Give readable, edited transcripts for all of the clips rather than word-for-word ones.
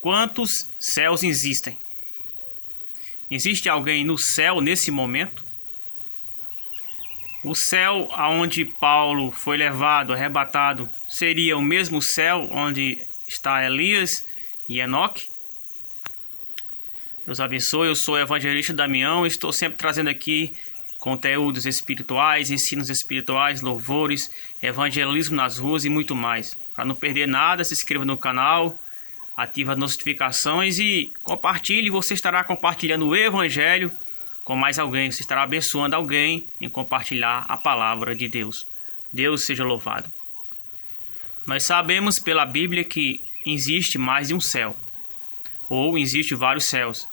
Quantos céus existem? Existe alguém no céu nesse momento? O céu aonde Paulo foi levado, arrebatado, seria o mesmo céu onde está Elias e Enoque? Deus abençoe, eu sou o evangelista Damião e estou sempre trazendo aqui conteúdos espirituais, ensinos espirituais, louvores, evangelismo nas ruas e muito mais. Para não perder nada, se inscreva no canal, ative as notificações e compartilhe. Você estará compartilhando o evangelho com mais alguém. Você estará abençoando alguém em compartilhar a palavra de Deus. Deus seja louvado. Nós sabemos pela Bíblia que existe mais de um céu, ou existe vários céus.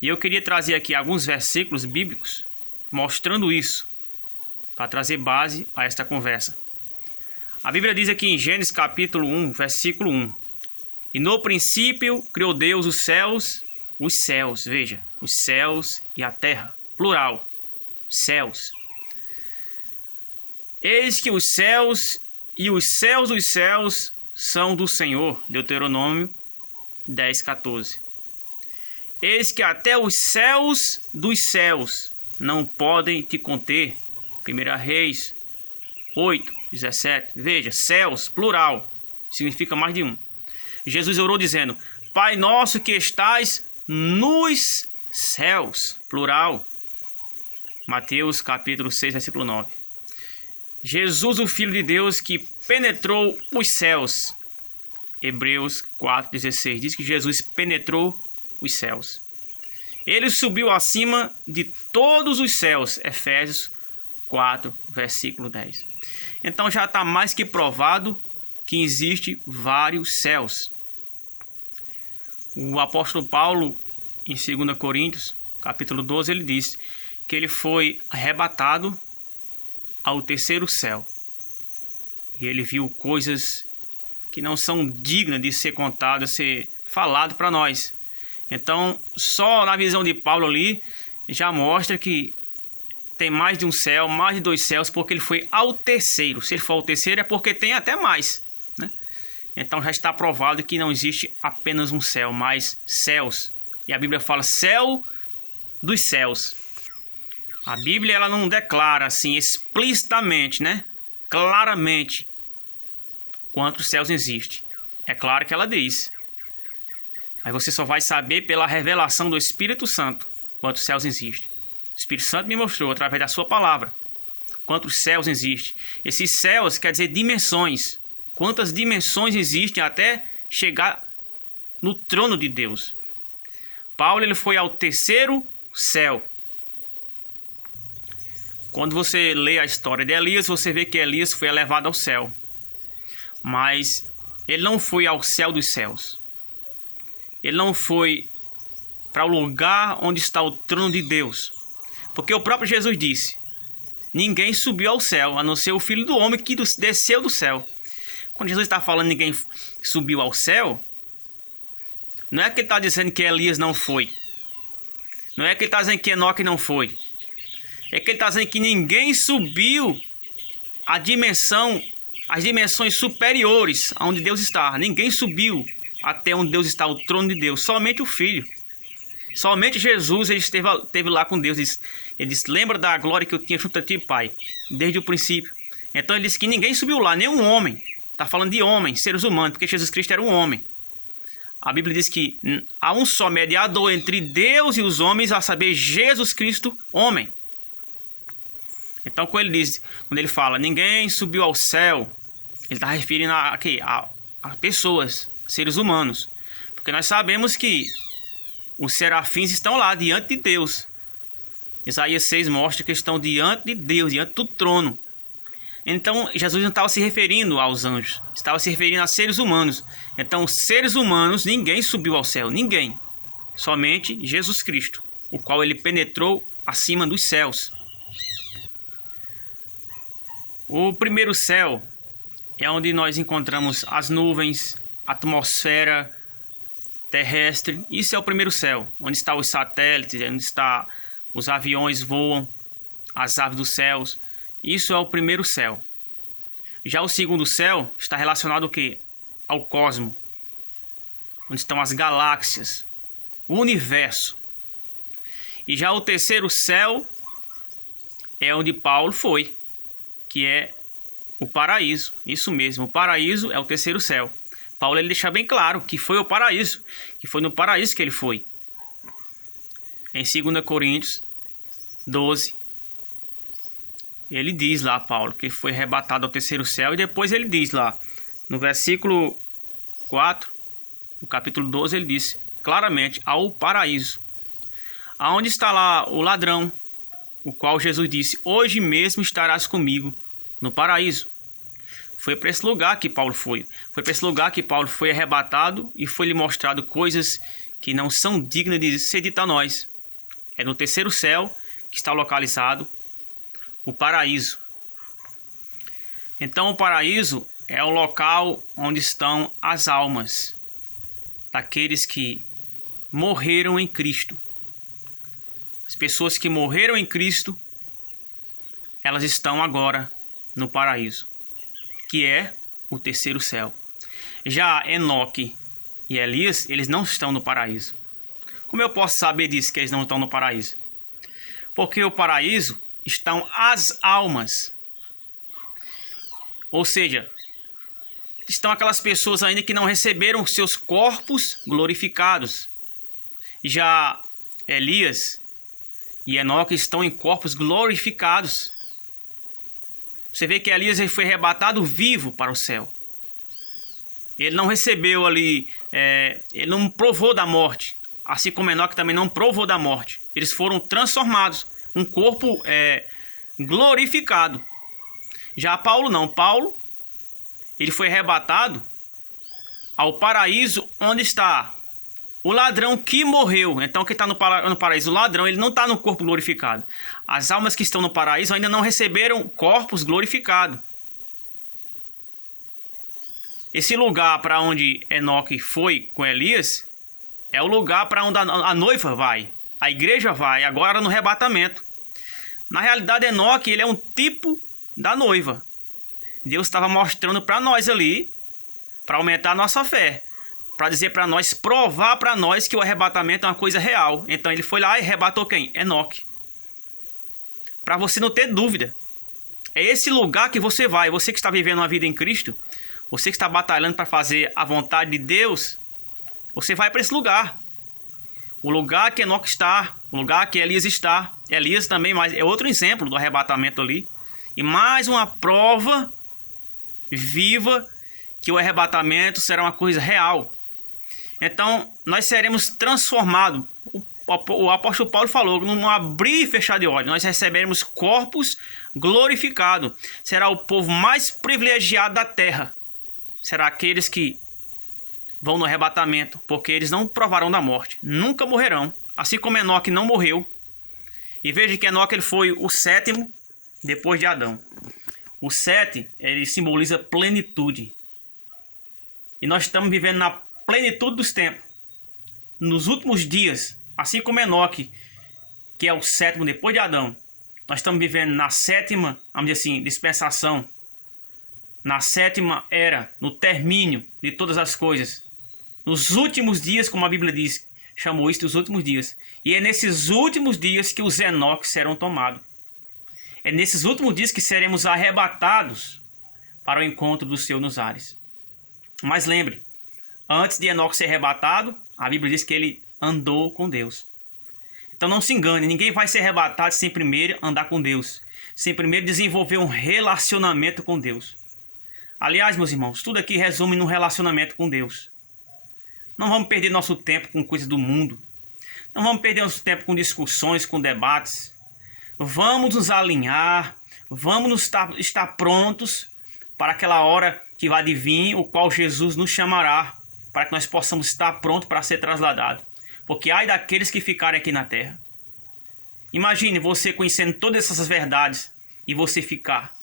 E eu queria trazer aqui alguns versículos bíblicos mostrando isso, para trazer base a esta conversa. A Bíblia diz aqui em Gênesis capítulo 1, versículo 1. E no princípio criou Deus os céus, veja, os céus e a terra, plural, céus. Eis que os céus e os céus dos céus são do Senhor, Deuteronômio 10, 14. Eis que até os céus dos céus não podem te conter, 1 Reis 8, 17. Veja, céus, plural, significa mais de um. Jesus orou dizendo: Pai nosso que estais nos céus, plural. Mateus capítulo 6, versículo 9. Jesus, o Filho de Deus que penetrou os céus. Hebreus 4, 16. Diz que Jesus penetrou os céus. Ele subiu acima de todos os céus. Efésios 4, versículo 10. Então já está mais que provado que existe vários céus. O apóstolo Paulo, em 2 Coríntios, capítulo 12, ele diz que ele foi arrebatado ao terceiro céu. E ele viu coisas que não são dignas de ser contadas, ser falado para nós. Então, só na visão de Paulo ali, já mostra que tem mais de um céu, mais de dois céus, porque ele foi ao terceiro. Se ele for ao terceiro é porque tem até mais, né? Então já está provado que não existe apenas um céu, mas céus. E a Bíblia fala céu dos céus. A Bíblia ela não declara assim explicitamente, né? Claramente quantos céus existem. É claro que ela diz. Mas você só vai saber pela revelação do Espírito Santo quantos céus existem. O Espírito Santo me mostrou através da sua palavra quantos céus existem. Esses céus quer dizer dimensões. Quantas dimensões existem até chegar no trono de Deus. Paulo ele foi ao terceiro céu. Quando você lê a história de Elias, você vê que Elias foi elevado ao céu. Mas ele não foi ao céu dos céus. Ele não foi para o lugar onde está o trono de Deus. Porque o próprio Jesus disse: ninguém subiu ao céu, a não ser o Filho do Homem que desceu do céu. Quando Jesus está falando ninguém subiu ao céu, não é que ele está dizendo que Elias não foi. Não é que ele está dizendo que Enoque não foi. É que ele está dizendo que ninguém subiu as dimensões superiores aonde Deus está. Ninguém subiu até onde Deus está, o trono de Deus. Somente o Filho. Somente Jesus ele esteve lá com Deus. Ele disse: lembra da glória que eu tinha junto a ti, Pai, desde o princípio. Então ele disse que ninguém subiu lá, nenhum homem. Está falando de homens, seres humanos, porque Jesus Cristo era um homem. A Bíblia diz que há um só mediador entre Deus e os homens, a saber, Jesus Cristo, homem. Então quando ele fala ninguém subiu ao céu, ele está referindo a pessoas, seres humanos. Porque nós sabemos que os serafins estão lá diante de Deus. Isaías 6 mostra que estão diante de Deus, diante do trono. Então Jesus não estava se referindo aos anjos, estava se referindo a seres humanos. Então seres humanos, ninguém subiu ao céu, ninguém. Somente Jesus Cristo, o qual ele penetrou acima dos céus. O primeiro céu é onde nós encontramos as nuvens, a atmosfera terrestre. Isso é o primeiro céu, onde estão os satélites, onde está os aviões voam, as aves dos céus. Isso é o primeiro céu. Já o segundo céu está relacionado ao quê? Ao cosmo. onde estão as galáxias, o universo. E já o terceiro céu é onde Paulo foi, que é o paraíso. Isso mesmo, o paraíso é o terceiro céu. Paulo ele deixa bem claro que foi o paraíso, que foi no paraíso que ele foi. Em 2 Coríntios 12, ele diz lá, Paulo, que foi arrebatado ao terceiro céu, e depois ele diz lá, no versículo 4, no capítulo 12, ele diz claramente, ao paraíso. Aonde está lá o ladrão, o qual Jesus disse, hoje mesmo estarás comigo no paraíso. Foi para esse lugar que Paulo foi. Foi para esse lugar que Paulo foi arrebatado e foi lhe mostrado coisas que não são dignas de ser dita a nós. É no terceiro céu que está localizado o paraíso. Então o paraíso é o local onde estão as almas daqueles que morreram em Cristo. As pessoas que morreram em Cristo, elas estão agora no paraíso, que é o terceiro céu. Já Enoque e Elias, eles não estão no paraíso. Como eu posso saber disso, que eles não estão no paraíso? Porque o paraíso estão as almas. Ou seja, estão aquelas pessoas ainda que não receberam seus corpos glorificados. Já Elias e Enoque estão em corpos glorificados. Você vê que Elias foi arrebatado vivo para o céu. Ele não recebeu ali, ele não provou da morte. Assim como Enoque também não provou da morte. Eles foram transformados. Um corpo glorificado. Já Paulo não. Paulo, ele foi arrebatado ao paraíso onde está o ladrão que morreu. Então quem está no paraíso, o ladrão, ele não está no corpo glorificado. As almas que estão no paraíso ainda não receberam corpos glorificados. Esse lugar para onde Enoque foi com Elias é o lugar para onde a noiva vai. A igreja vai, agora no arrebatamento. Na realidade, Enoque, ele é um tipo da noiva. Deus estava mostrando para nós ali, para aumentar a nossa fé. Para dizer para nós, provar para nós que o arrebatamento é uma coisa real. Então ele foi lá e arrebatou quem? Enoque. Para você não ter dúvida. É esse lugar que você vai. Você que está vivendo uma vida em Cristo, você que está batalhando para fazer a vontade de Deus, você vai para esse lugar. O lugar que Enoque está, o lugar que Elias está. Elias também mas é outro exemplo do arrebatamento ali. E mais uma prova viva que o arrebatamento será uma coisa real. Então, nós seremos transformados. O apóstolo Paulo falou, num abrir e fechar de olhos, nós receberemos corpos glorificados. Será o povo mais privilegiado da terra. Será aqueles que vão no arrebatamento, porque eles não provarão da morte. Nunca morrerão. Assim como Enoque não morreu. E veja que Enoque ele foi o sétimo depois de Adão. O 7, ele simboliza plenitude. E nós estamos vivendo na plenitude dos tempos. Nos últimos dias, assim como Enoque, que é o sétimo depois de Adão, nós estamos vivendo na sétima, vamos dizer assim, dispensação, na sétima era, no término de todas as coisas. Nos últimos dias, como a Bíblia diz, chamou isso dos últimos dias. E é nesses últimos dias que os Enoques serão tomados. É nesses últimos dias que seremos arrebatados para o encontro do Senhor nos ares. Mas lembre, antes de Enoque ser arrebatado, a Bíblia diz que ele andou com Deus. Então não se engane, ninguém vai ser arrebatado sem primeiro andar com Deus. Sem primeiro desenvolver um relacionamento com Deus. Aliás, meus irmãos, tudo aqui resume num relacionamento com Deus. Não vamos perder nosso tempo com coisas do mundo. Não vamos perder nosso tempo com discussões, com debates. Vamos nos alinhar, vamos estar prontos para aquela hora que vai vir, o qual Jesus nos chamará, para que nós possamos estar prontos para ser trasladados. Porque ai daqueles que ficarem aqui na terra. Imagine você conhecendo todas essas verdades e você ficar.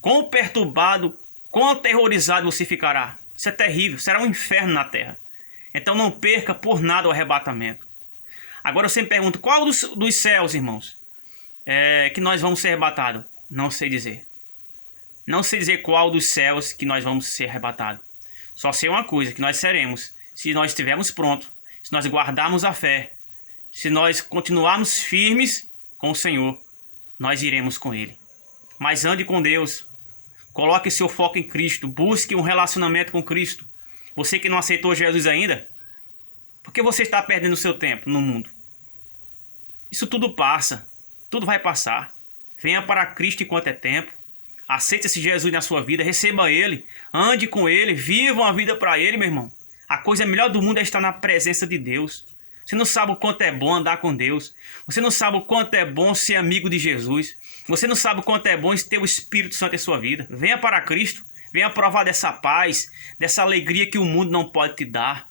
Quão perturbado, quão aterrorizado você ficará. Isso é terrível, será um inferno na terra. Então não perca por nada o arrebatamento. Agora eu sempre pergunto, qual dos céus, irmãos, que nós vamos ser arrebatados? Não sei dizer. Não sei dizer qual dos céus que nós vamos ser arrebatados. Só sei uma coisa, que nós seremos, se nós estivermos prontos, se nós guardarmos a fé, se nós continuarmos firmes com o Senhor, nós iremos com Ele. Mas ande com Deus, coloque seu foco em Cristo, busque um relacionamento com Cristo. Você que não aceitou Jesus ainda, por que você está perdendo o seu tempo no mundo? Isso tudo passa, tudo vai passar. Venha para Cristo enquanto é tempo. Aceite esse Jesus na sua vida, receba Ele, ande com Ele, viva uma vida para Ele, meu irmão. A coisa melhor do mundo é estar na presença de Deus. Você não sabe o quanto é bom andar com Deus. Você não sabe o quanto é bom ser amigo de Jesus. Você não sabe o quanto é bom ter o Espírito Santo em sua vida. Venha para Cristo, venha provar dessa paz, dessa alegria que o mundo não pode te dar.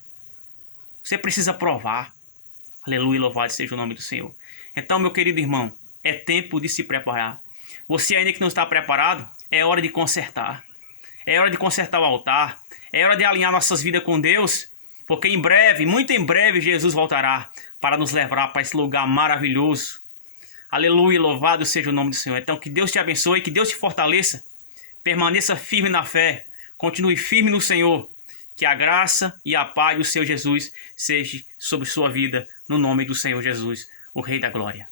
Você precisa provar. Aleluia, louvado seja o nome do Senhor. Então, meu querido irmão, é tempo de se preparar. Você ainda que não está preparado, é hora de consertar. É hora de consertar o altar. É hora de alinhar nossas vidas com Deus. Porque em breve, muito em breve, Jesus voltará para nos levar para esse lugar maravilhoso. Aleluia, louvado seja o nome do Senhor. Então, que Deus te abençoe, que Deus te fortaleça. Permaneça firme na fé. Continue firme no Senhor. Que a graça e a paz do Senhor Jesus seja sobre sua vida, no nome do Senhor Jesus, o Rei da Glória.